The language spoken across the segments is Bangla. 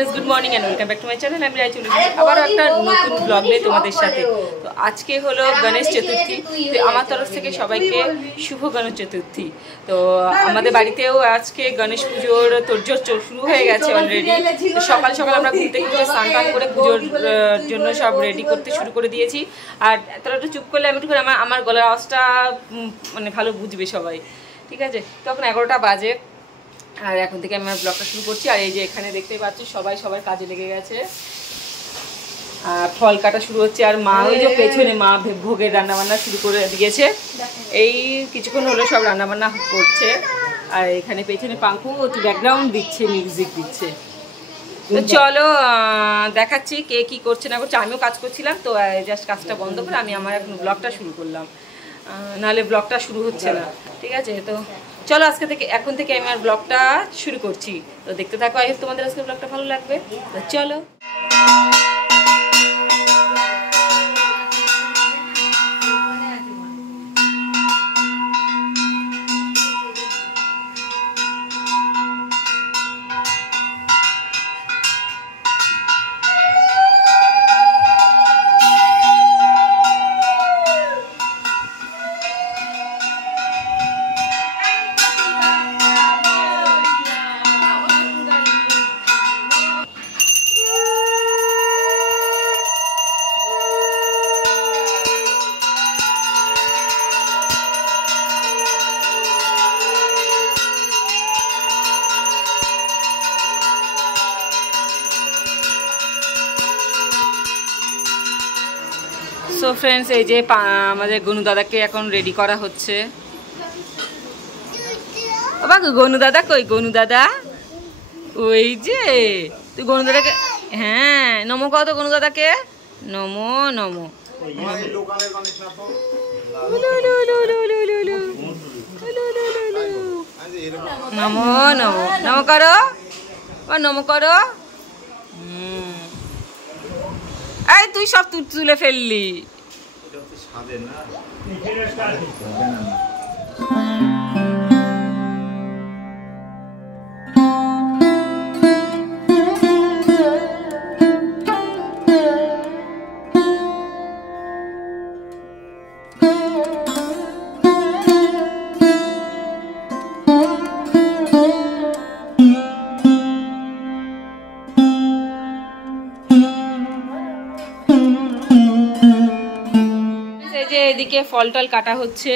Friends good morning and welcome back to my channel আমি রাই চলে এসেছি আবার একটা নতুন ব্লগ নিয়ে তোমাদের সাথে। তো আজকে হলো গণেশ চতুর্থী, তো আমার তরফ থেকে সবাইকে শুভ গণেশ চতুর্থী। তো আমাদের বাড়িতেও আজকে গণেশ পুজোর তোড়জোড় শুরু হয়ে গেছে অলরেডি। সকাল সকাল আমরা ঘুম থেকে উঠে স্নান টান করে পুজোর জন্য সব রেডি করতে শুরু করে দিয়েছি। আর তোরা একটু চুপ করলে আমি একটু করে আমার গলার আওয়াজটা মানে ভালো বুঝবে সবাই, ঠিক আছে? তখন 11টা বাজে আর এখন থেকে আমি আমার ব্লগটা শুরু করছি। আর এই যে এখানে দেখতেই পাচ্ছি সবাই সবার কাজে লেগে গেছে, আর ফল কাটা শুরু হচ্ছে। আর মা ওই যে পেছনে মা ভোগের রান্নাবান্না শুরু করে দিয়েছে, এই কিছুক্ষণ হলো সব রান্নাবান্না করছে। আর এখানে পেছনে পাঙ্কু একটু ব্যাকগ্রাউন্ড দিচ্ছে, মিউজিক দিচ্ছে। তো চলো দেখাচ্ছি কে কি করছে না করছে। আমিও কাজ করছিলাম, তো জাস্ট কাজটা বন্ধ করে আমি আমার এখন ব্লগটা শুরু করলাম, নাহলে ব্লগটা শুরু হচ্ছে না, ঠিক আছে? তো চলো এখন থেকে আমি আমার ব্লগটা শুরু করছি। তো দেখতে থাকো, আই হোপ তোমাদের আজকে ব্লগটা ভালো লাগবে। তো চলো। সো ফ্রেন্ডস, এই যে আমাদের গনু দাদাকে এখন রেডি করা হচ্ছে। বাবা গনু দাদা কই? গনু দাদা ওই যে, তুই গনু দাদাকে হ্যাঁ নমো কত গনু দাদাকে, নমো নমো নমো নমো নমো করো, নমো করো। এই তুই সব তুলে ফেললি। এদিকে ফল টল কাটা হচ্ছে,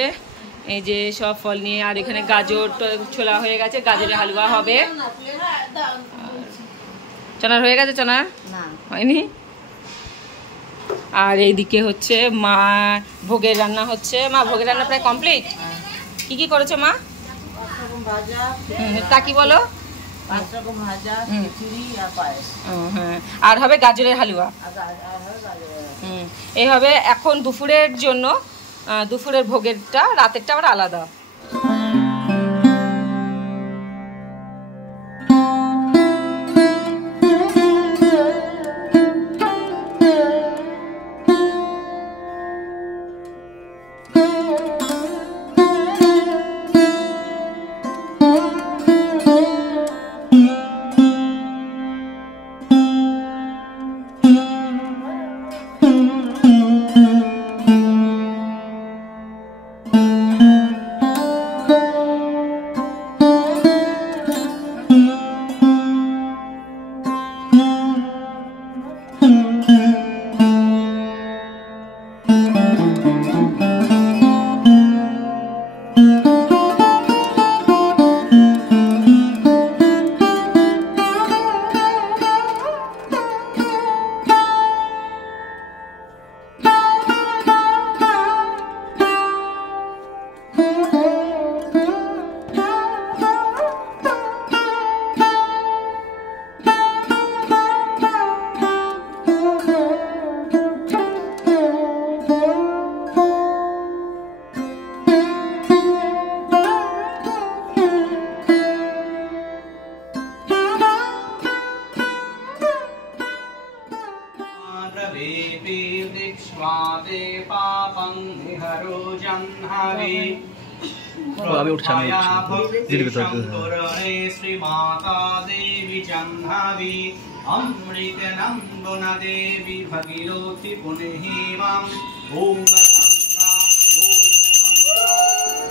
এই যে সব ফল নিয়ে। আর এখানে গাজর ছোলা হয়ে গেছে, গাজরের হালুয়া হবে। চনার হয়ে গেছে? চনা হয়নি। আর এইদিকে হচ্ছে মা ভোগের রান্না হচ্ছে। মা ভোগের রান্না প্রায় কমপ্লিট। কি কি করেছো মা? তা কি বলো? হ্যাঁ, আর হবে গাজরের হালুয়া। এই হবে এখন দুপুরের জন্য, দুপুরের ভোগেরটা, রাতেরটা আবার আলাদা। আমি উঠছি শ্রী মাতা দেবী জাহ্নবী अमृतनंदन देवी भगीरथी पुण्यहीमां ओम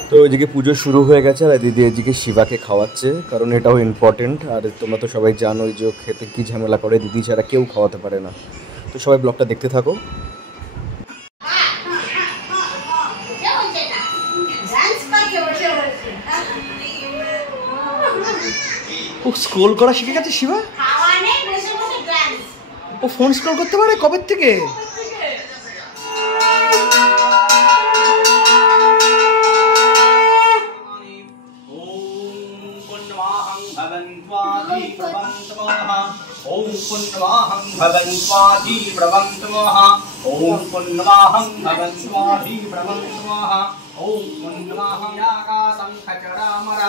তো এদিকে পুজো শুরু হয়ে গেছে আর দিদি এদিকে শিবাকে খাওয়াচ্ছে, কারণ এটাও ইম্পর্টেন্ট। আর তোমরা তো সবাই জানোই যে খেতে কী ঝামেলা করে, দিদি ছাড়া কেউ খাওয়াতে পারে না। তো সবাই ব্লগটা দেখতে থাকো। ও স্ক্রোল করা শিখে গেছে শিবা, ও ফোন স্ক্রোল করতে পারে কবে থেকে? ओम पुण्यवाहं भगवन्त्वाधि प्रवन्तमः ओम पुण्यवाहं भगवन्त्वाधि प्रवन्तमः ओम पुण्यवाहं आकाशं खचरामर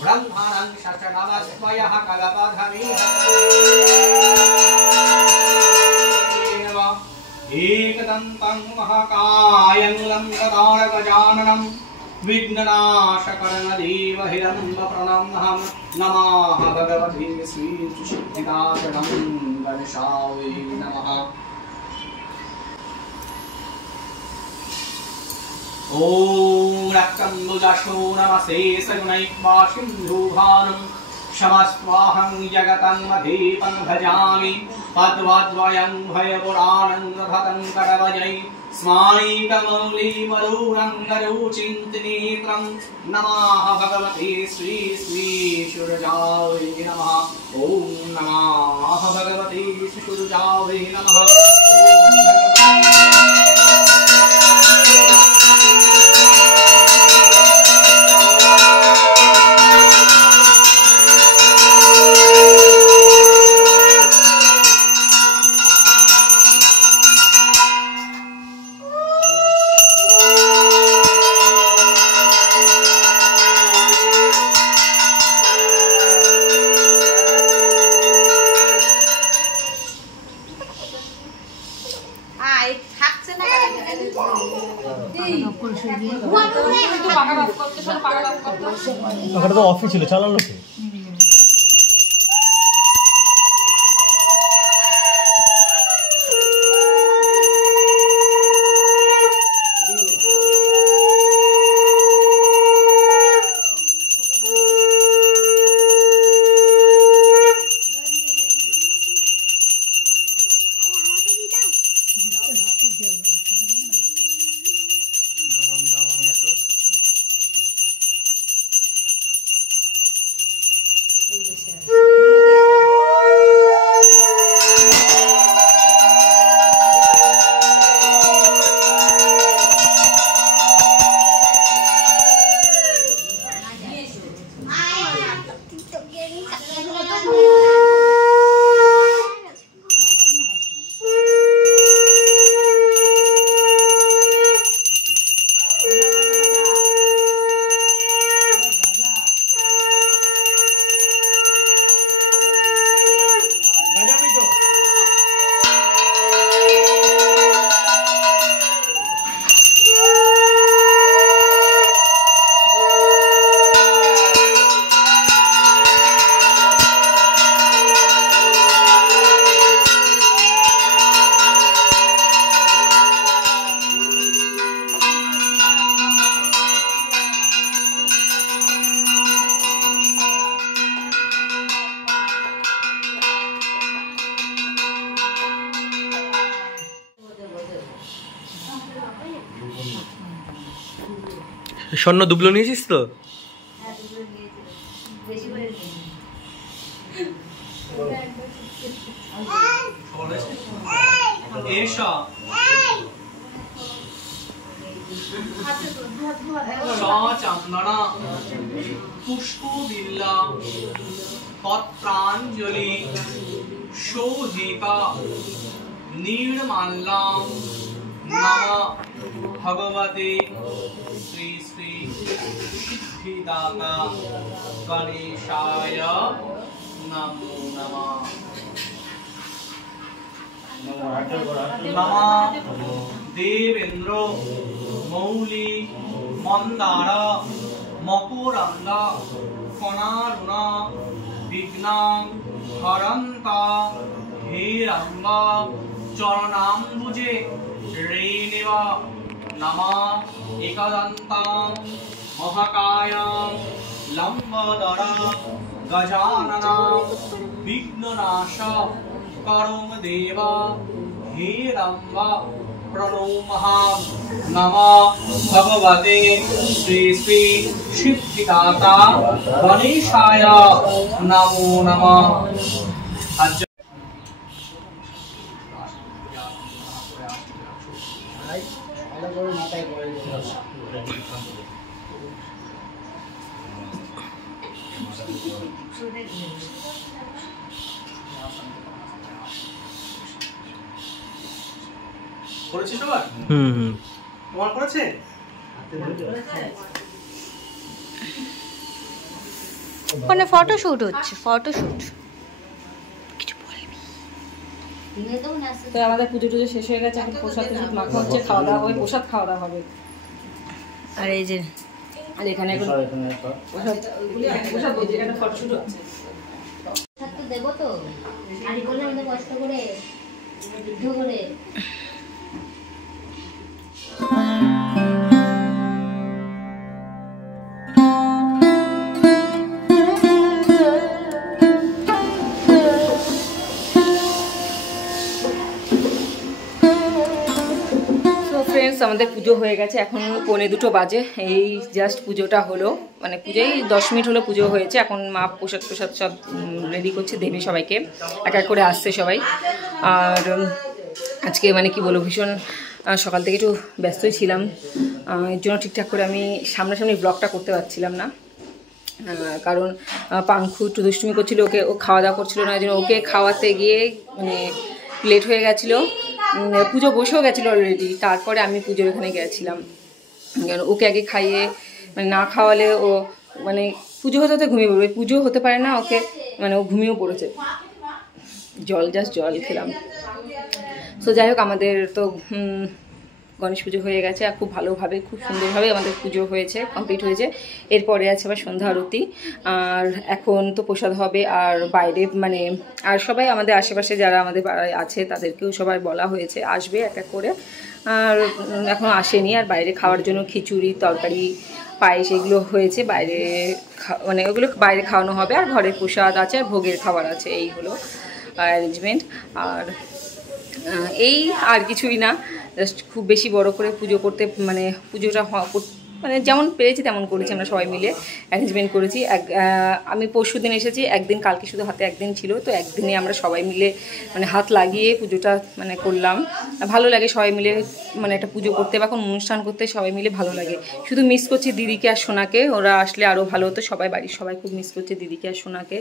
ब्रह्माणं शचनवस्वयः कलपधमेह एकदन्तं महाकायं लङ्कतारकजाननं विघ्ननाशकरणदेवहिरम्बप्रणम्हं नमः भगवते श्रीसिद्धिदात्रणं गणेशाय नमः। ॐ रक्तम्बुजाशो नमसे सगुणैक्वा सिन्धुभानुं क्षमस्वाहं जगतं मधीपं भजामि पद्वद्वयं भयपुराणं दधतं करवजै स्मारीकमौलिमरुरङ्गरुचिन्तनेत्रं नमः भगवते श्री सूरजाय नमः। ॐ नमः भगवते सूरजाय नमः। ওখানে তো অফিস ছিল, চালালো কে? স্বর্ণ দুবলো নিয়েছিস তো? চন্দনা পুষ্পবিল্লা পত্রাঞ্জলি শোধিকা নীড়মাল্যাং নমঃ ভগবতে শ্রী শ্রী সিদ্ধিদাতা গণেশায় নমো নমঃ। नमः देवेन्द्र मौली मंदार मकुरंद फणारुण विघ्नां हरन्ता হে রঙ্গা চরণাম্বুজে রেণেব নমঃ একদন্তাং মহাকায়াং লম্বদরা গজাননা বিঘ্ননাশ করং দেব হে রঙ্গা প্রণমাম নমঃ ভগবতে শ্রী শ্রী সিদ্ধিদাতা গণেশায় নমো নমঃ। করেছে সবার? তোমার করেছে? ওখানে ফটোশুট হচ্ছে, ফটোশুট। তো আমাদের পুজো টুজো শেষ হয়ে গেছে, এখন প্রসাদ টুসাদ মাখা হচ্ছে, খাওয়া দাওয়া হবে, প্রসাদ খাওয়া দাওয়া হবে। আর এই যে আর এখানে এখন প্রসাদ বলছি, এখানে ফটোশুট হচ্ছে। দেবো তো আর বললাম কষ্ট করে যুদ্ধ করে। আমাদের পুজো হয়ে গেছে, এখন 1:45 বাজে। এই জাস্ট পুজোটা হলো, মানে পুজোই 10 মিনিট হলো পুজো হয়েছে। এখন মা প্রসাদ প্রসাদ সব রেডি করছে, দেবে সবাইকে, এক এক করে আসছে সবাই। আর আজকে মানে কি বলবো, ভীষণ সকাল থেকে একটু ব্যস্তই ছিলাম, এর জন্য ঠিকঠাক করে আমি সামনাসামনি ব্লগটা করতে পারছিলাম না। কারণ পাঙ্খু একটু দুষ্টুমি করছিল, ও খাওয়া দাওয়া করছিল না, এই জন্য ওকে খাওয়াতে গিয়ে মানে লেট হয়ে গেছিলো। পুজো বসেও গেছিলো অলরেডি, তারপরে আমি পুজোর এখানে গেছিলাম। ওকে আগে খাইয়ে, মানে না খাওয়ালে ও মানে পুজো হতে হতে ঘুমিয়ে পড়বে, পুজো হতে পারে না ওকে, মানে ও ঘুমিয়েও পড়েছে। জাস্ট জল খেলাম। তো যাই হোক, আমাদের তো গণেশ পুজো হয়ে গেছে, আর খুব ভালোভাবে, খুব সুন্দরভাবে আমাদের পুজো হয়েছে, কমপ্লিট হয়েছে। এরপরে আছে আবার সন্ধ্যা আরতি, আর এখন তো প্রসাদ হবে। আর বাইরে মানে আর সবাই আমাদের আশেপাশে যারা আমাদের পাড়ায় আছে তাদেরকেও সবাই বলা হয়েছে আসবে এক এক করে, আর এখন আসেনি। আর বাইরে খাওয়ার জন্য খিচুড়ি, তরকারি, পায়েস এগুলো হয়েছে, বাইরে মানে ওগুলো বাইরে খাওয়ানো হবে। আর ঘরের প্রসাদ আছে, আর ভোগের খাবার আছে, এই হলো অ্যারেঞ্জমেন্ট। আর এই আর কিছুই না, জাস্ট খুব বেশি বড় করে পুজো করতে, মানে পুজোটা মানে যেমন পেরেছি তেমন করেছি, আমরা সবাই মিলে অ্যারেঞ্জমেন্ট করেছি। আমি পরশু দিন এসেছি, একদিন কালকে শুধু হাতে একদিন ছিল, তো একদিনে আমরা সবাই মিলে মানে হাত লাগিয়ে পুজোটা মানে করলাম। ভালো লাগে সবাই মিলে মানে একটা পুজো করতে বা কোনো অনুষ্ঠান করতে, সবাই মিলে ভালো লাগে। শুধু মিস করছি দিদিকে আর সোনাকে, ওরা আসলে আরও ভালো হতো। সবাই বাড়ির সবাই খুব মিস করছে দিদিকে আর সোনাকে।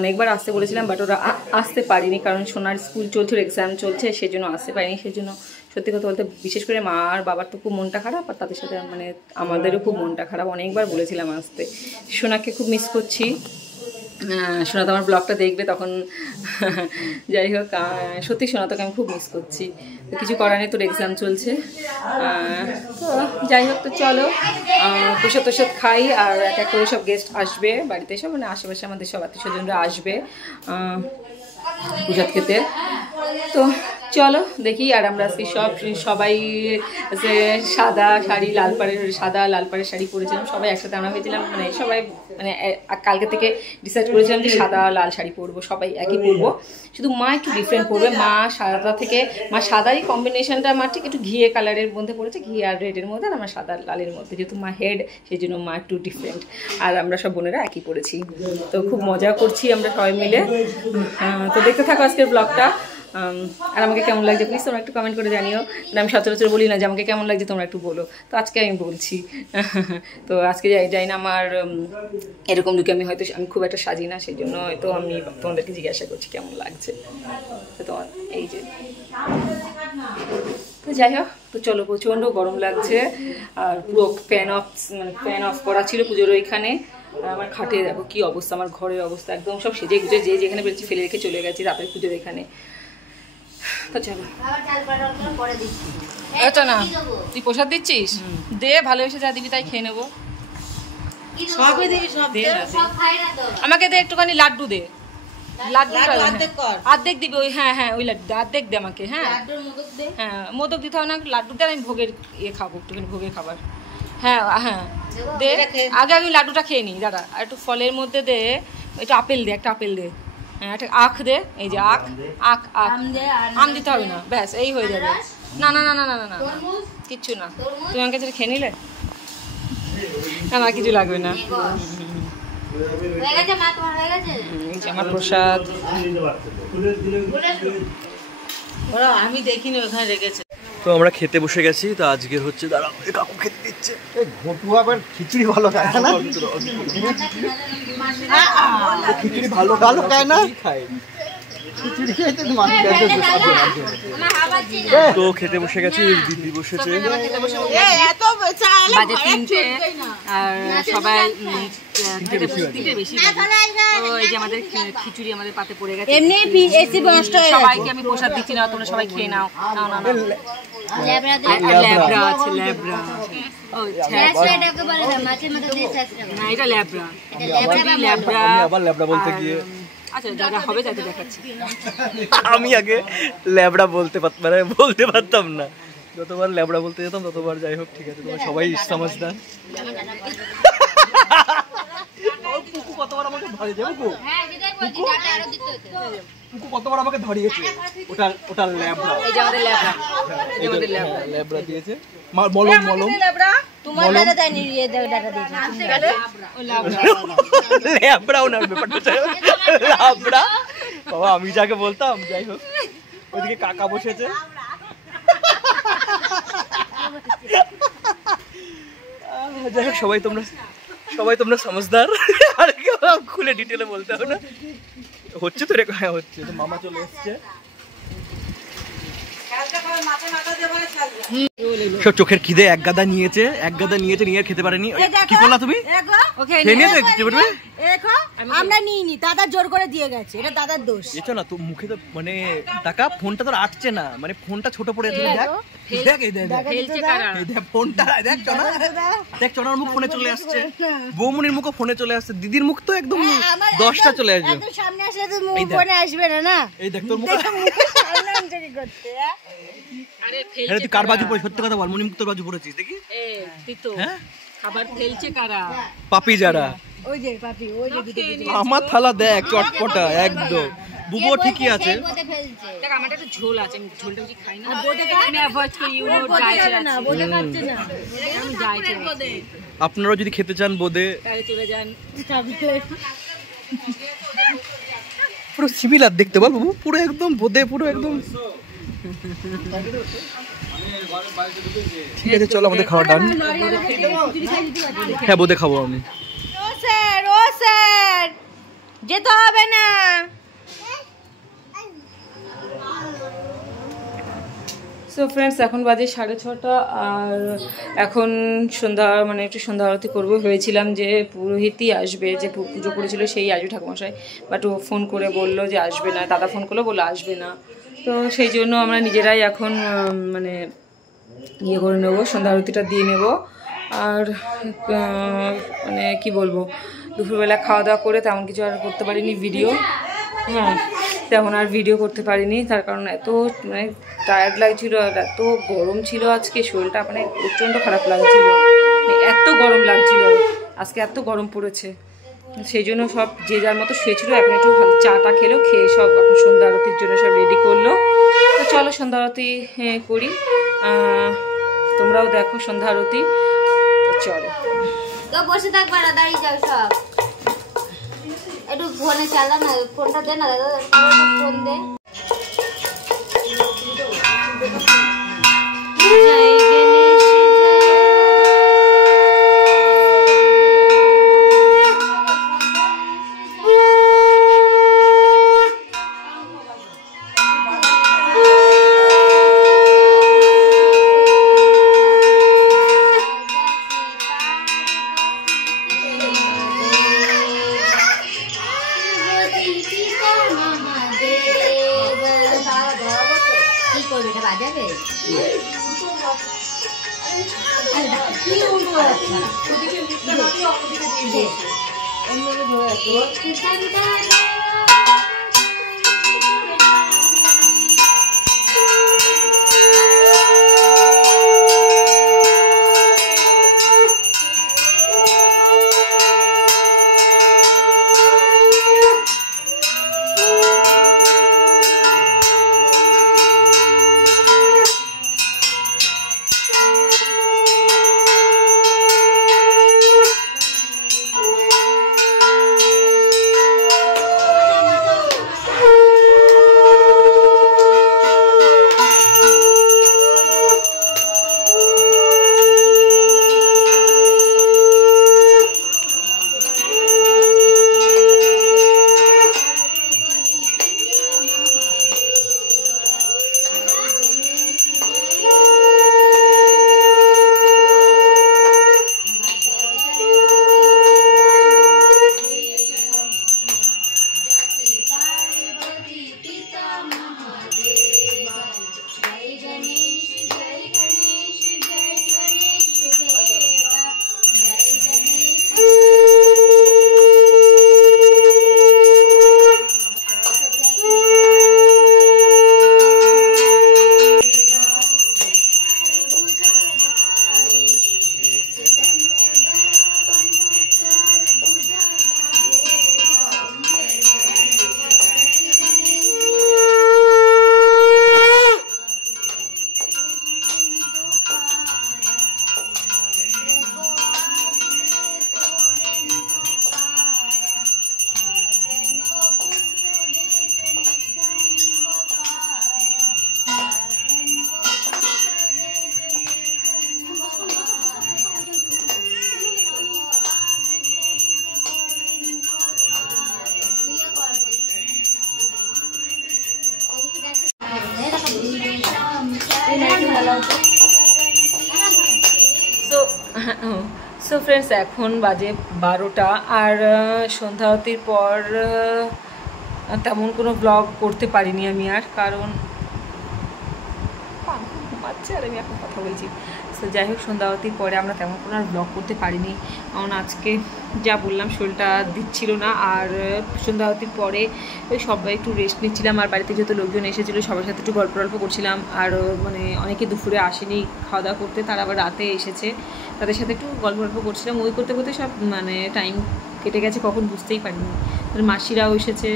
অনেকবার আসতে বলেছিলাম, বাট ওরা আসতে পারিনি, কারণ সোনার স্কুল চলছে, এক্সাম চলছে, সেজন্য আসতে পারিনি। সেজন্য সত্যি কথা বলতে বিশেষ করে মা আর বাবার তো খুব মনটা খারাপ, আর তাদের সাথে মানে আমাদেরও খুব মনটা খারাপ। অনেকবার বলেছিলাম আসতে। সোনাকে খুব মিস করছি। সোনা তো আমার ব্লগটা দেখবে তখন। যাই হোক, সত্যি সোনা তোকে আমি খুব মিস করছি। তো কিছু করার নেই, তোর এক্সাম চলছে। তো যাই হোক, তো চলো প্রসাদ টসাদ খাই। আর এক এক করে সব গেস্ট আসবে বাড়িতে, সব মানে আশেপাশে আমাদের সব আত্মীয় স্বজনরা আসবে প্রসাদ খেতে। তো চলো দেখি। আর আমরা আজকে সবাই সাদা শাড়ি, সাদা লাল পাড়ের শাড়ি পরেছিলাম, সবাই একসাথে আমরা হয়েছিলাম, মানে সবাই মানে কালকে থেকে ডিসাইড করেছিলাম যে সাদা লাল শাড়ি পরবো, সবাই একই পরবো। শুধু মা একটু ডিফারেন্ট পরবে, মা সাদা থেকে, মা সাদাই কম্বিনেশনটা আমার ঠিক একটু ঘিয়ে কালারের মধ্যে পড়েছে, ঘি আর রেডের মধ্যে, আর আমার সাদা লালের মধ্যে, যেহেতু মা হেড সেই জন্য মা একটু ডিফারেন্ট। আর আমরা সব বোনেরা একই পরেছি, তো খুব মজা করছি আমরা সবাই মিলে। তো দেখতে থাকো আজকের ব্লগটা। আর আমাকে কেমন লাগছে প্লিজ তোমরা একটু কমেন্ট করে জানিও। আমি সচরাচর বলি না যে আমাকে কেমন লাগছে, তোমরা একটু বলো। তো আজকে আমি বলছি। তো আজকে যাই না, আমার এরকম লুকে আমি হয়তো আমি খুব একটা সাজি না, সেই জন্য হয়তো আমি তোমাদেরকে জিজ্ঞাসা করছি কেমন লাগছে। তো তোমার এই যে, তো যাই হোক, তো চলো, প্রচণ্ড গরম লাগছে। আর পুরো ফ্যান অফ করা ছিল পুজোর ওইখানে। আমার খাটে দেখো কি অবস্থা, আমার ঘরের অবস্থা একদম সব সেজে গুজে, যে যেখানে পেরেছি ফেলে রেখে চলে গেছি রাতের পুজোর এখানে। তো চলো। আচ্ছা না, তুই প্রসাদ দিচ্ছিস? দে, ভালোবেসে যা দিবি তাই খেয়ে নেবো। আমাকে দে একটুখানি লাড্ডু দে। লাড্ডুটা অর্ধেক দিবি ওই, হ্যাঁ হ্যাঁ ওই লাড্ডু অর্ধেক দে আমাকে। হ্যাঁ হ্যাঁ মোদক দিতে হবে না, লাড্ডুটা আমি ভোগের খাবো, একটুখানি ভোগের খাবার। হ্যাঁ হ্যাঁ দে, আগে আমি লাড্ডুটা খেয়ে নিই দাঁড়া। আর একটু ফলের মধ্যে দে, একটু আপেল দে, একটা আপেল দে, হ্যাঁ একটা আখ দে, এই যে আখ আখ আখ। আম দিতে হবে না, ব্যাস এই হয়ে যাবে। না না না না না না কিচ্ছু না, তুমি আমার কাছে খেয়ে নিলে, না কিছু লাগবে না। আমার প্রসাদ আমি দেখিনি ওখানে রেখেছে। তো আমরা খেতে বসে গেছি। তো আজকে হচ্ছে দাঁড়াও, কাকু খেতে দিচ্ছে। ঘটু আবার খিচুড়ি ভালো খায় না, খিচুড়ি ভালো ভালো খায় না, তো খেতে বসে গেছি, দিদি বসেছে। বাজে 3টে আর সবাই বেশি। তো এই যে আমাদের খিচুড়ি আমাদের পাতে পড়ে গেছে। সবাইকে আমি প্রসাদ দিচ্ছি না, তোমরা সবাই খেয়ে নাও। ল্যাবড়া আছে, ল্যাবড়া। না এটা ল্যাবড়া, আবার ল্যাবড়া বলতে গিয়ে আচ্ছা দাদা হবে যাতে দেখাচ্ছি। আমি আগে ল্যাবড়া বলতে পারতাম না, যতবার ল্যাবড়া বলতে যেতাম ততবার। যাই হোক ঠিক আছে, তোমরা সবাই সমঝদার। কুকু কতবার আমাকে ধরে যাবো, কুকু কতবার আমাকে ধরিয়েছে। ওটা ল্যাবড়া, এই যে আমাদের ল্যাবড়া, এই আমাদের ল্যাবড়া দিয়েছে। মলম মলম ল্যাবড়াও না ব্যাপারটা, ল্যাবড়া বাবা আমি যাকে বলতাম। যাই হোক ওইদিকে কাকা বসেছে। যাই হোক সবাই তোমরা সমঝদার। আর কেউ খুলে ডিটেলে বলতে হবে না, হচ্ছে তো রেখা হচ্ছে। তো মামা চলে এসছে, সব চোখের খিদে এক গাদা নিয়েছে নিয়ে আর খেতে পারেনি। কি করলা তুমি? আমরা নিইনি, দাদা জোর করে দিয়ে গেছে, এটা দাদার দোষ। এছো না তো মুখে তো মানে টাকা, ফোনটা তো আটছে না, মানে ফোনটা ছোট পড়ে আছে। দেখ ফোনটা দেখ, চনার মুখ ফোনে চলে আসছে, বৌমনির মুখও ফোনে চলে আসছে, দিদির মুখ তো একদম 10টা চলে আসবে। সামনে আসলে তো মুখ ফোনে আসবে না। না এই দেখ তোর মুখ তুই কার বাজু পড়ে, সত্যি কথা বল, মনি মুক্তর বাজু পড়েছিস দেখি। হ্যাঁ খাবার ফেলছে কারা? পাপি যারা, ওই যে পাপি, ওই যে আমার থালা দেখ চটপটা একদম। বুবু ঠিকই আছে, দেখ আমার একটা ঝোল আছে, আমি ঝোলটা বেশি খাই না, আমি অ্যাভয়েড করি। আপনারাও যদি খেতে চান বোদে তাহলে চলে যান। পুরো সিমিলার দেখতে বল বাবু, পুরো একদম বোদে, পুরো একদম। ঠিক আছে চলো আমাদের খাওয়া ডান। হ্যাঁ বোদে খাবো আমি। ও স্যার যেতে হবে না। সো ফ্রেন্ডস এখন বাজে 6:30 আর এখন সন্ধ্যা মানে একটু সন্ধ্যা আরতি করবো ভেবেছিলাম। যে পুরোহিতই আসবে, যে পুজো করেছিল সেই আসবে ঠাকুমশাই, বাট ও ফোন করে বললো যে আসবে না। দাদা ফোন করলো বললো আসবে না। তো সেই জন্য আমরা নিজেরাই এখন মানে ইয়ে করে নেবো, সন্ধ্যা আরতিটা দিয়ে নেব। আর মানে কি বলবো, দুপুরবেলা খাওয়া দাওয়া করে তেমন কিছু আর করতে পারিনি ভিডিও। হ্যাঁ তেমন আর ভিডিও করতে পারিনি, তার কারণ এত মানে টায়ার্ড লাগছিল, আর এত গরম ছিল আজকে, শরীরটা মানে প্রচণ্ড খারাপ লাগছিল, মানে এত গরম লাগছিল আজকে, এত গরম পড়েছে। সেই জন্য সব যে যার মতো শুয়েছিল, এখন একটু চাটা খেলো, খেয়ে সব এখন সন্ধ্যা আরতির জন্য সব রেডি করলো। তো চলো সন্ধ্যা আরতি করি, তোমরাও দেখো সন্ধ্যা আরতি। তো চলো বসে থাকবে না, দাঁড়িয়ে যাও সব। একটু ফোনে চালা না, ফোনটা দে না দাদা, ফোন দে। সো ফ্রেন্ডস, এখন বাজে 12টা, আর সন্ধ্যাবতীর পর তেমন কোনো ব্লগ করতে পারিনি আমি আর, কারণ ঘুমাচ্ছে আর আমি এখন কথা বলছি। তো যাই হোক, সন্ধ্যাবতীর পরে আমরা তেমন কোনো আর ব্লগ করতে পারিনি, কারণ আজকে যা বললাম শরীরটা দিচ্ছিল না। আর সন্ধ্যাবতীর পরে ওই সবাই একটু রেস্ট নিচ্ছিলাম, আর বাড়িতে যেহেতু লোকজন এসেছিলো সবার সাথে একটু গল্প করছিলাম। আর মানে অনেকে দুপুরে আসেনি খাওয়া দাওয়া করতে, তারা আবার রাতে এসেছে, তাদের সাথে একটু গল্প করছিলাম। ওই করতে করতে সব মানে টাইম কেটে গেছে, কখন বুঝতেই পারিনি। মাসিরাও এসেছে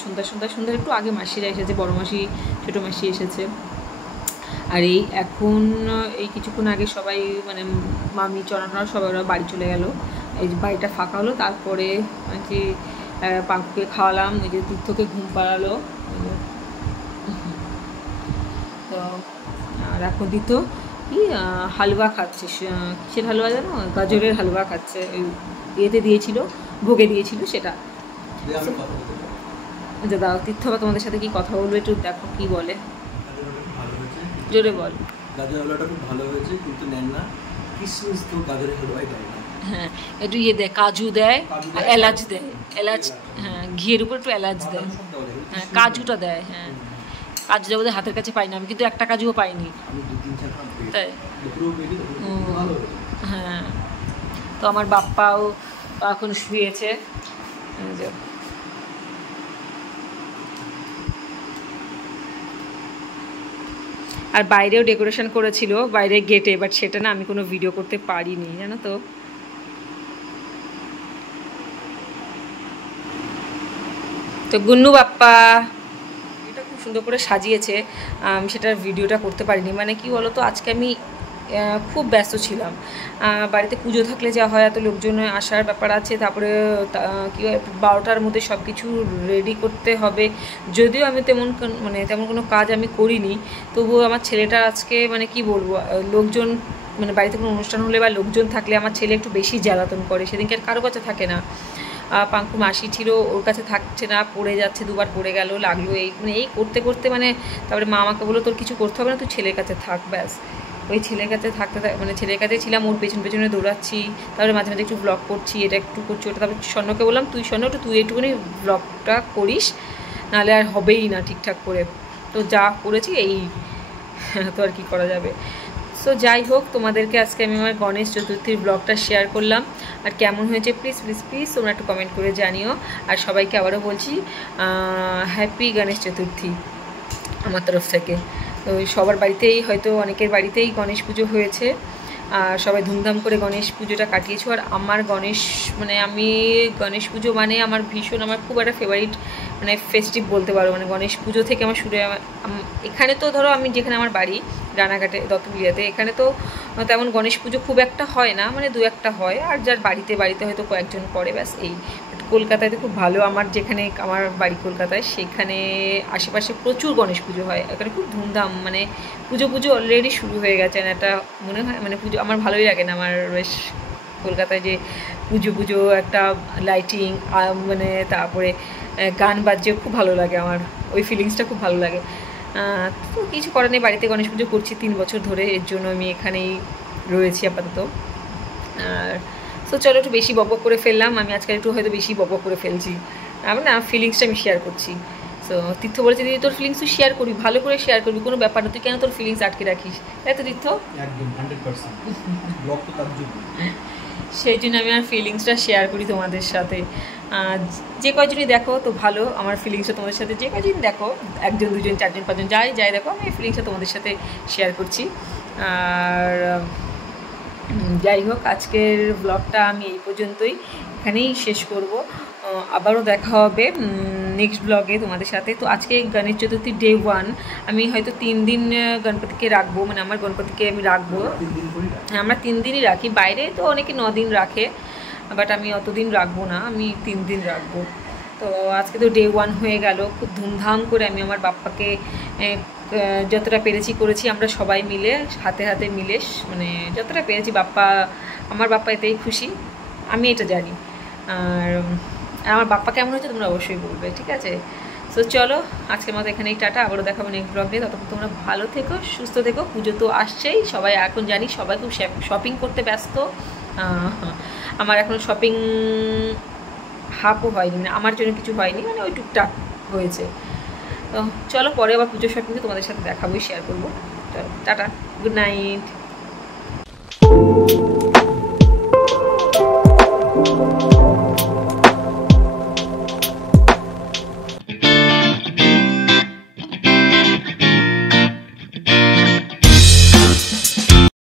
সন্ধ্যা একটু আগে মাসিরা এসেছে, বড় মাসি ছোটো মাসি এসেছে। আর এখন এই কিছুক্ষণ আগে সবাই মানে মামি চড়ানোরা সবাই ওরা বাড়ি চলে গেল, এই যে বাড়িটা ফাঁকা হলো। তারপরে যে পাঙ্কুকে খাওয়ালাম, ওই যে তীর্থকে ঘুম পাড়ালো। তো আর এখন দিত কি হালুয়া খাচ্ছে, কিসের হালুয়া জানো, গাজরের হালুয়া খাচ্ছে। ওই ইয়েতে দিয়েছিল, ভোগে দিয়েছিল সেটা। দাও তীর্থ বা তোমাদের সাথে কি কথা বলবে একটু দেখো কি বলে, জোরে বল। গাজরের হালুয়াটা খুব ভালো হয়েছে, কিন্তু নেন না কিশমিশ তো গাজরের হালুয়াই দেয় না। হ্যাঁ, একটু ইয়ে দেয়, কাজু দেয়, এলাচ দেয়, এলাচ, হ্যাঁ ঘিয়ের উপর একটু এলাচ দেয়, হ্যাঁ কাজুটা দেয়। হ্যাঁ, কাজুটা বোধহয় হাতের কাছে পাইনি আমি, কিন্তু একটা কাজুও পাইনি, তাই। হ্যাঁ, তো আমার বাপ্পাও এখন শুয়েছে। আর বাইরেও ডেকোরেশন করেছিল, বাইরে গেটে, বাট সেটা না আমি কোনো ভিডিও করতে পারিনি, জানো তো। তো গুন্নু বাপ্পা এটা খুব সুন্দর করে সাজিয়েছে, সেটার ভিডিওটা করতে পারিনি। মানে কি বলো তো, আজকে আমি খুব ব্যস্ত ছিলাম। বাড়িতে পুজো থাকলে যা হয়, এত লোকজন আসার ব্যাপার আছে, তারপরে কী হয় 12টার মধ্যে সব কিছু রেডি করতে হবে। যদিও আমি তেমন কোনো কাজ আমি করিনি, তবুও আমার ছেলেটা আজকে মানে কি বলবো, লোকজন মানে বাড়িতে কোনো অনুষ্ঠান হলে বা লোকজন থাকলে আমার ছেলে একটু বেশি জ্বালাতন করে। সেদিনকে আর কারো কাছে থাকে না, পাঙ্কু মাসি ছিল, ওর কাছে থাকছে না, পড়ে যাচ্ছে, দুবার পড়ে গেল, লাগলো। এই করতে করতে মানে তারপরে মা আমাকে বললো তোর কিছু করতে হবে না, তুই ছেলের কাছে থাক, ব্যাস। ওই ছেলের কাছে মানে ছেলের কাছে ছিলাম, ওর পেছনে দৌড়াচ্ছি, তারপরে মাঝে মাঝে একটু ব্লগ করছি, এটা একটু করছি ওটা। তারপরে স্বর্ণকে বললাম তুই একটুখানি ব্লগটা করিস, নাহলে আর হবেই না ঠিকঠাক করে। তো যা করেছি এই, তো আর কি করা যাবে। সো যাই হোক, তোমাদেরকে আজকে আমি আমার গণেশ চতুর্থীর ব্লগটা শেয়ার করলাম। আর কেমন হয়েছে প্লিজ তোমরা একটু কমেন্ট করে জানিও। আর সবাইকে আবারও বলছি হ্যাপি গণেশ চতুর্থী আমার তরফ থেকে। তো সবার বাড়িতেই হয়তো অনেকের বাড়িতেই গণেশ পুজো হয়েছে, আর সবাই ধুমধাম করে গণেশ পুজোটা কাটিয়েছো। আর আমার আমি গণেশ পুজো মানে আমার ভীষণ, আমার খুব একটা ফেভারিট মানে ফেস্টিভ বলতে পারো। মানে গণেশ পুজো থেকে আমার শুরু, এখানে তো ধরো আমি যেখানে আমার বাড়ি রানাঘাটে দত্তবিলিয়াতে, এখানে তো তেমন গণেশ পুজো খুব একটা হয় না, মানে দু একটা হয়, আর যার বাড়িতে হয়তো কয়েকজন করে, ব্যাস এই। কলকাতায় তো খুব ভালো, আমার বাড়ি কলকাতায়, সেখানে আশেপাশে প্রচুর গণেশ পুজো হয়, এখানে খুব ধুমধাম, মানে পুজো অলরেডি শুরু হয়ে গেছে। একটা মনে হয় মানে পুজো আমার ভালোই লাগে না, আমার বেশ কলকাতায় যে পুজো একটা লাইটিং মানে তারপরে গান বাজছে, খুব ভালো লাগে আমার, ওই ফিলিংসটা খুব ভালো লাগে। তো কিছু করার নেই, বাড়িতে গণেশ পুজো করছি 3 বছর ধরে, এর জন্য আমি এখানেই রয়েছি আপাতত। আর তো চলো, একটু বেশি বকবক করে ফেললাম আমি আজকাল, একটু হয়তো বেশি বকবক করে ফেলছি, না ফিলিংসটা আমি শেয়ার করছি। সো তীর্থ বলেছে দিদি তোর ফিলিংস তুই শেয়ার করবি, ভালো করে শেয়ার করবি, কোনো ব্যাপার না, তুই কেন তোর ফিলিংস আটকে রাখিস, তাই তো তীর্থ? একদম 100% ব্লগ তো তার জন্য, সেই জন্য আমি আমার ফিলিংসটা শেয়ার করি তোমাদের সাথে। যে কয়জনই দেখো তো ভালো, আমার ফিলিংসটা তোমাদের সাথে যে কয়জন দেখো, 1 জন 2 জন 4 জন 5 জন যাই দেখো, আমি এই ফিলিংসটা তোমাদের সাথে শেয়ার করছি। আর যাই হোক, আজকের ব্লগটা আমি এই পর্যন্তই এখানেই শেষ করব। আবারও দেখা হবে নেক্সট ব্লগে তোমাদের সাথে। তো আজকে গণেশ চতুর্থী ডে 1, আমি হয়তো 3 দিন গণপতিকে রাখবো, মানে আমার গণপতিকে আমি রাখবো। হ্যাঁ, আমরা 3 দিনই রাখি, বাইরে তো অনেকে 9 দিন রাখে, বাট আমি অত দিন রাখবো না, আমি 3 দিন রাখবো। তো আজকে তো ডে 1 হয়ে গেল, খুব ধুমধাম করে আমি আমার বাপ্পাকে যতটা পেরেছি করেছি, আমরা সবাই মিলে হাতে মিলে, মানে যতটা পেরেছি। আমার বাপ্পা এতেই খুশি, আমি এটা জানি। আর আমার বাপ্পা কেমন হচ্ছে তোমরা অবশ্যই বলবে, ঠিক আছে? তো চলো আজকের মতো এখানেই টাটা, আবারও দেখাবো নেক্সট ব্লগ নিয়ে। ততক্ষণ তোমরা ভালো থেকো, সুস্থ থেকো। পুজো তো আসছেই, সবাই এখন জানি সবাই খুব শপিং করতে ব্যস্ত। আমার এখন শপিং হাফও হয়নি, মানে আমার জন্য কিছু হয়নি, মানে ওই টুকটাক হয়েছে। তো চলো পরে আবার পুজোর শপিংকে তোমাদের সাথে দেখাবোই, শেয়ার করবো। চলো টাটা, গুড নাইট।